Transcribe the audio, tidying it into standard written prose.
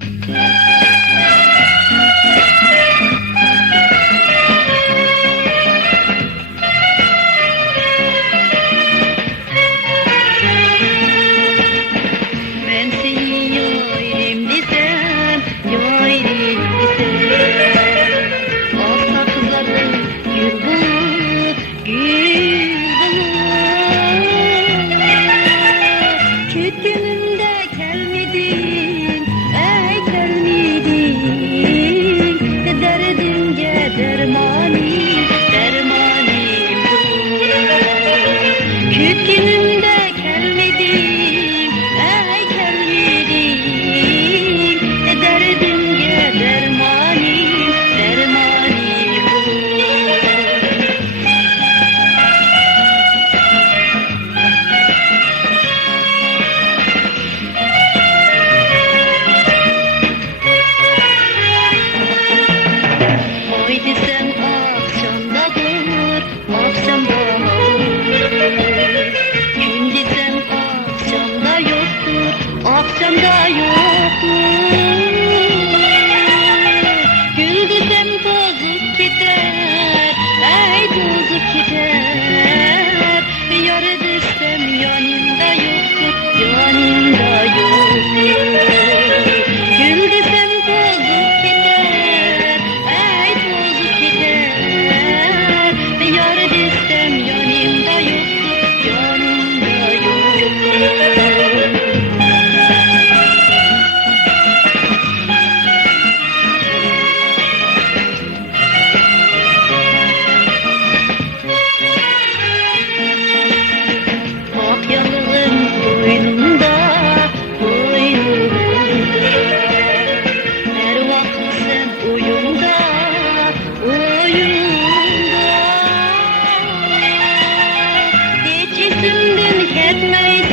Ben senin yarim desem, yarim desem, asla kızarım gül bulut, gül bulut. Küt günümde gelmedin, ey gelmedin, derdince dermanim, dermanim bulut. Küt günümde gelmedin, ey gelmedin, derdince dermanim, dermanim bulut. Haydi sen akşamda dur, akşamda dur. Gün desem akşamda yoktur, akşamda yoktur. Gül desem tozup gider, ey tozup gider. Yar desem yanımda yoktur, yanımda yoktur. Gül desem tozup gider, ey tozup gider. Yar desem yanımda yoktur, yanımda yoktur. Ak yanığın boynunda, boynunda. Her vakit sen oyunda, oyunda. Hiç isimden etmeyiz